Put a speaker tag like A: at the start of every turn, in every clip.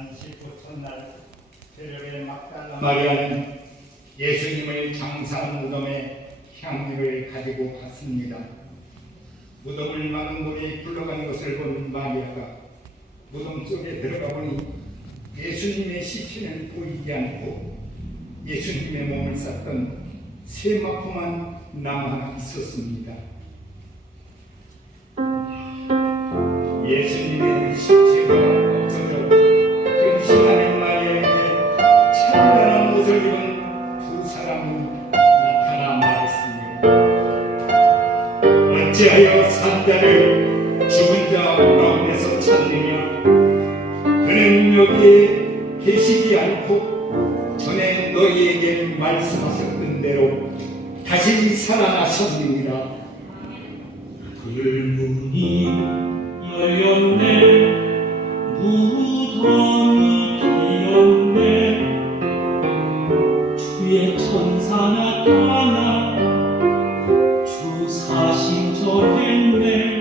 A: 안식 후 첫날 새벽에 막달라
B: 마리아는 예수님을 장사 무덤에 향기를 가지고 갔습니다. 무덤을 막은 돌이 굴러간 것을 본 마리아가 무덤 속에 들어가 보니 예수님의 시체는 보이지 않고 예수님의 몸을 쌌던 세마포만 남아 있었습니다. 예수님의 시체 어찌하여 산자를 죽은 자 가운데서 찾느냐? 그는 여기에 계시지 않고 전에 너희에게 말씀하셨던 대로 다시 살아나셨느니라. 불문이 열렸네. 무덤이 비었네. 주의 천사나 떠나 por dentro.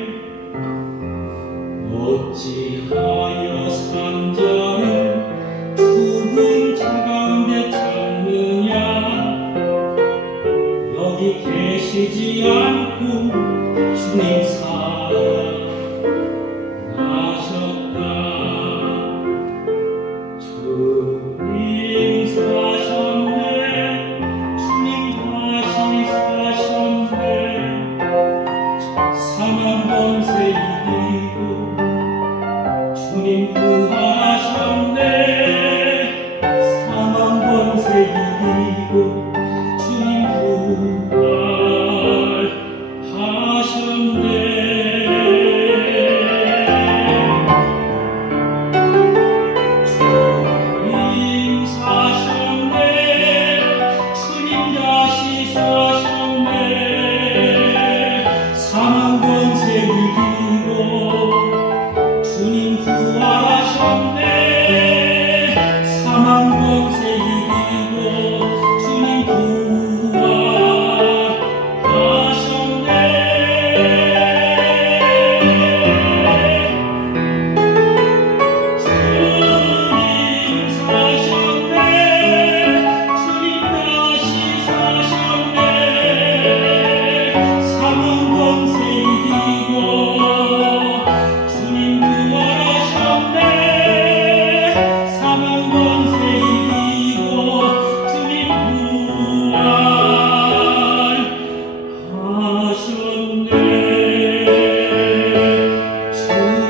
B: Senhor. 구하셨네.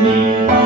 B: Thank you.